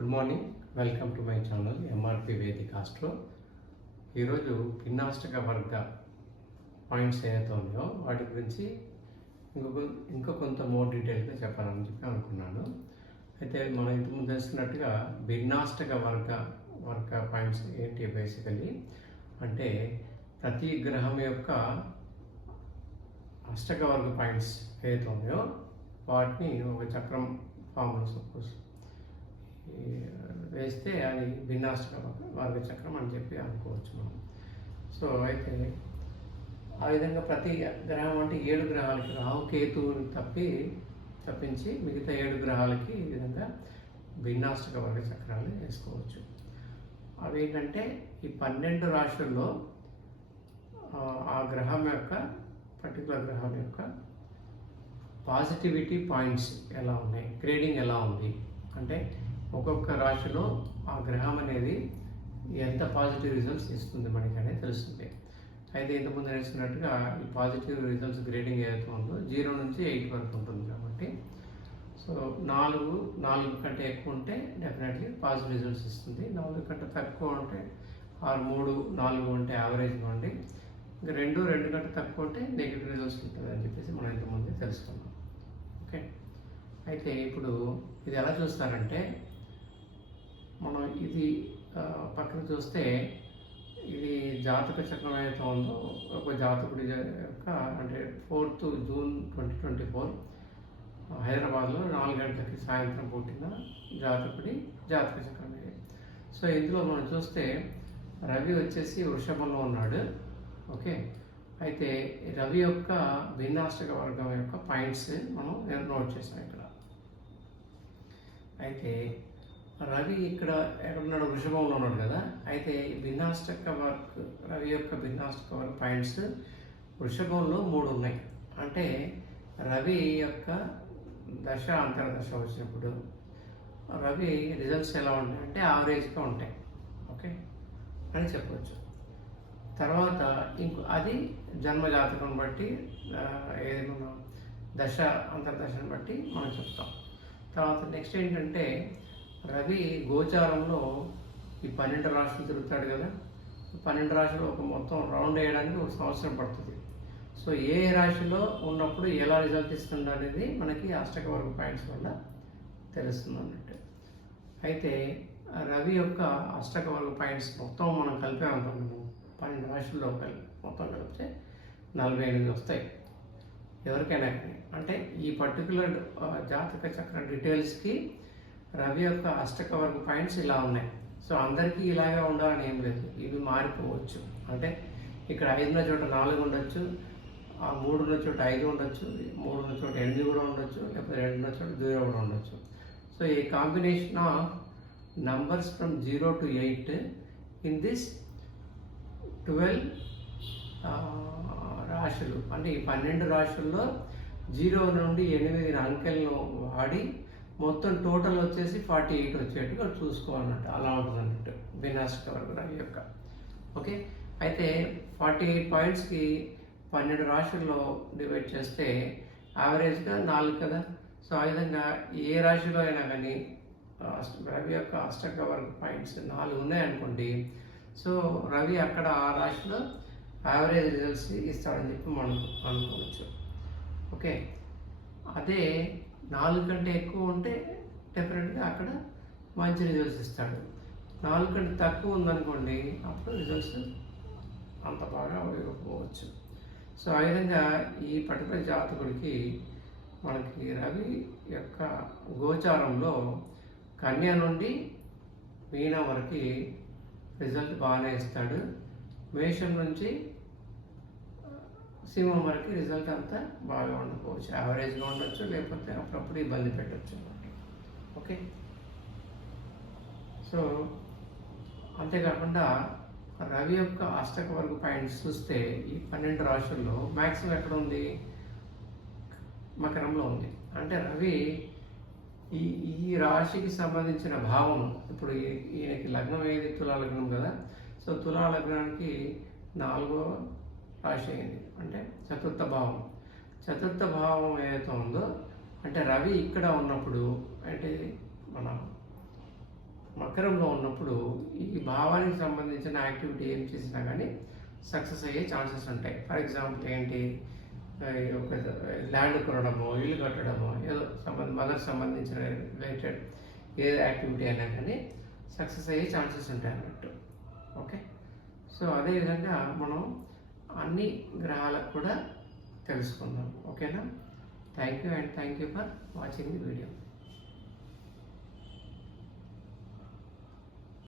Good morning welcome to my channel MRP వేదిక astro ఈరోజు భిన్నాష్టక వర్గ పాయింట్స్ ఏదైతే ఉన్నాయో వాటి గురించి ఇంకొక ఇంకా కొంత మోర్ డీటెయిల్గా చెప్పాలని చెప్పి అనుకున్నాను. అయితే మనం ఇంతకుముందు తెలుసుకున్నట్టుగా భిన్నాష్టక వర్గ వర్గ పాయింట్స్ ఏంటి బేసికలీ అంటే ప్రతి గ్రహం యొక్క అష్టక వర్గ పాయింట్స్ ఏదైతే ఉన్నాయో వాటిని ఒక చక్రం ఫామ్లో సపోజ్ వేస్తే అది భిన్నాష్టక వర్గ చక్రం అని చెప్పి అనుకోవచ్చు మనం. సో అయితే ఆ విధంగా ప్రతి గ్రహం అంటే ఏడు గ్రహాలకి రాహు కేతువుని తప్పి తప్పించి మిగతా ఏడు గ్రహాలకి ఈ విధంగా భిన్నాష్టక వర్గ చక్రాలు వేసుకోవచ్చు. అవి ఏంటంటే ఈ పన్నెండు రాష్ట్రంలో ఆ, ఆ గ్రహం యొక్క పర్టికులర్ గ్రహం యొక్క పాజిటివిటీ పాయింట్స్ ఎలా ఉన్నాయి? గ్రేడింగ్ ఎలా ఉంది? అంటే ఒక్కొక్క రాశిలో ఆ గ్రహం అనేది ఎంత పాజిటివ్ రిజల్ట్స్ ఇస్తుంది మనకి అనేది తెలుస్తుంది. అయితే ఇంతకుముందు నేర్చుకున్నట్టుగా ఈ పాజిటివ్ రిజల్ట్స్ గ్రేడింగ్ ఏదైతే ఉందో జీరో నుంచి ఎయిట్ వరకు ఉంటుంది కాబట్టి సో నాలుగు నాలుగు కంటే ఎక్కువ ఉంటే డెఫినెట్లీ పాజిటివ్ రిజల్ట్స్ ఇస్తుంది. నాలుగు కంటే తక్కువ ఉంటే ఆరు మూడు నాలుగు ఉంటే యావరేజ్ ఉండి ఇంకా రెండు రెండు కంటే తక్కువ ఉంటే నెగిటివ్ రిజల్ట్స్ ఉంటుంది అని చెప్పేసి మనం ఇంతకుముందే తెలుసుకున్నాం. ఓకే? అయితే ఇప్పుడు ఇది ఎలా చూస్తారంటే మనం ఇది పక్కన చూస్తే ఇది జాతక చక్రం ఏదైతే ఉందో ఒక జాతకుడి యొక్క అంటే fourth June twenty twenty four హైదరాబాద్లో నాలుగు గంటలకి సాయంత్రం పుట్టిన జాతకుడి జాతక చక్రం ఇది. సో ఇందులో మనం చూస్తే రవి వచ్చేసి వృషభంలో ఉన్నాడు. ఓకే? అయితే రవి యొక్క భిన్నాష్టక వర్గం యొక్క పాయింట్స్ మనం నోట్ చేసాం ఇక్కడ. అయితే రవి ఇక్కడ ఎక్కడున్నాడు వృషభంలో ఉన్నాడు కదా. అయితే భిన్నాష్టక వర్క్ రవి యొక్క భిన్నాష్టక వర్క్ పాయింట్స్ వృషభంలో మూడు ఉన్నాయి. అంటే రవి యొక్క దశ అంతర్దశ వచ్చినప్పుడు రవి రిజల్ట్స్ ఎలా ఉంటాయి? అంటే యావరేజ్గా ఉంటాయి. ఓకే? అని చెప్పవచ్చు తర్వాత ఇంకో అది జన్మజాతకం బట్టి ఏదైనా దశ అంతర్దశను బట్టి మనం చెప్తాం. తర్వాత నెక్స్ట్ ఏంటంటే రవి గోచారంలో ఈ పన్నెండు రాశులు తిరుగుతాడు కదా. పన్నెండు రాశులు ఒక మొత్తం రౌండ్ వేయడానికి ఒక సంవత్సరం పడుతుంది. సో ఏ రాశిలో ఉన్నప్పుడు ఎలా రిజల్ట్ ఇస్తుండ అనేది మనకి అష్టక వర్గ పాయింట్స్ వల్ల తెలుస్తుంది అన్నట్టు. అయితే రవి యొక్క అష్టక వర్గ పాయింట్స్ మొత్తం మనం కలిపామనుకున్నాము పన్నెండు రాశుల్లో కలిపి మొత్తం కలిపితే నలభై ఎనిమిది వస్తాయి. ఎవరికైనా కానీ. అంటే ఈ పర్టికులర్ జాతక చక్ర డీటెయిల్స్కి రవి యొక్క అష్టక వర్గ పాయింట్స్ ఇలా ఉన్నాయి. సో అందరికీ ఇలాగే ఉండాలని ఏం లేదు. ఇవి మారిపోవచ్చు. అంటే ఇక్కడ ఐదున్న చోట నాలుగు ఉండొచ్చు ఆ మూడున్న చోట ఐదు ఉండొచ్చు మూడున్న చోట ఎనిమిది కూడా ఉండొచ్చు లేకపోతే రెండున్న చోట జీరో కూడా ఉండొచ్చు. సో ఈ combination of numbers from zero to eight in this twelve రాశులు. అంటే ఈ పన్నెండు రాశుల్లో జీరో నుండి ఎనిమిది అంకెలను వాడి మొత్తం టోటల్ వచ్చేసి ఫార్టీ ఎయిట్ వచ్చేట్టుగా చూసుకోవాలన్నట్టు అలా ఉంటుంది అన్నట్టు వినాశక కవర్ రవి యొక్క. ఓకే? అయితే ఫార్టీ ఎయిట్ పాయింట్స్కి పన్నెండు రాశుల్లో డివైడ్ చేస్తే యావరేజ్గా నాలుగు కదా? సో ఆ విధంగా ఏ రాశిలో అయినా కానీ అష్ట- రవి యొక్క అష్టక వర్గ పాయింట్స్ నాలుగు ఉన్నాయనుకోండి సో రవి అక్కడ ఆ రాశిలో యావరేజ్ రిజల్ట్స్ ఇస్తాడని చెప్పి మనం అనుకోవచ్చు. ఓకే? అదే నాలుగు కంటే ఎక్కువ ఉంటే డెఫినెట్గా అక్కడ మంచి రిజల్ట్స్ ఇస్తాడు. నాలుగు కంటే తక్కువ ఉందనుకోండి అప్పుడు రిజల్ట్స్ అంత బాగా ఇవ్వకపోవచ్చు సో ఆ విధంగా ఈ పర్టికులర్ జాతకుడికి మనకి రవి యొక్క గోచారంలో కన్య నుండి మీనా వరకు రిజల్ట్ బాగానే ఇస్తాడు. మేషం నుంచి సింహం వరకు రిజల్ట్ అంతా బాగా ఉండకపోవచ్చు. యావరేజ్గా ఉండొచ్చు లేకపోతే అప్పుడప్పుడు ఇబ్బంది పెట్టచ్చు. ఓకే సో అంతేకాకుండా రవి యొక్క అష్టక వర్గ పాయింట్స్ చూస్తే ఈ పన్నెండు రాశుల్లో మ్యాక్సిమం ఎక్కడ ఉంది? మకరంలో ఉంది. అంటే రవి ఈ ఈ రాశికి సంబంధించిన భావం ఇప్పుడు ఈయనకి లగ్నం ఏది? తులా లగ్నం కదా. సో తులా లగ్నానికి నాలుగో రాశి అంటే చతుర్థ భావం. చతుర్థ భావం ఏదైతే ఉందో అంటే రవి ఇక్కడ ఉన్నప్పుడు అంటే మన మకరంలో ఉన్నప్పుడు ఈ భావానికి సంబంధించిన యాక్టివిటీ ఏం చేసినా కానీ సక్సెస్ అయ్యే ఛాన్సెస్ ఉంటాయి. ఫర్ ఎగ్జాంపుల్ ఏంటి? ఒక ల్యాండ్ కొనడము ఇల్లు కట్టడము ఏదో సంబంధ మదర్ సంబంధించిన రిలేటెడ్ ఏ యాక్టివిటీ అయినా కానీ సక్సెస్ అయ్యే ఛాన్సెస్ ఉంటాయి అన్నట్టు. ఓకే? సో అదేవిధంగా మనం అన్ని గ్రహాలకు కూడా తెలుసుకుందాం. ఓకేనా? Thank you and thank you for watching the video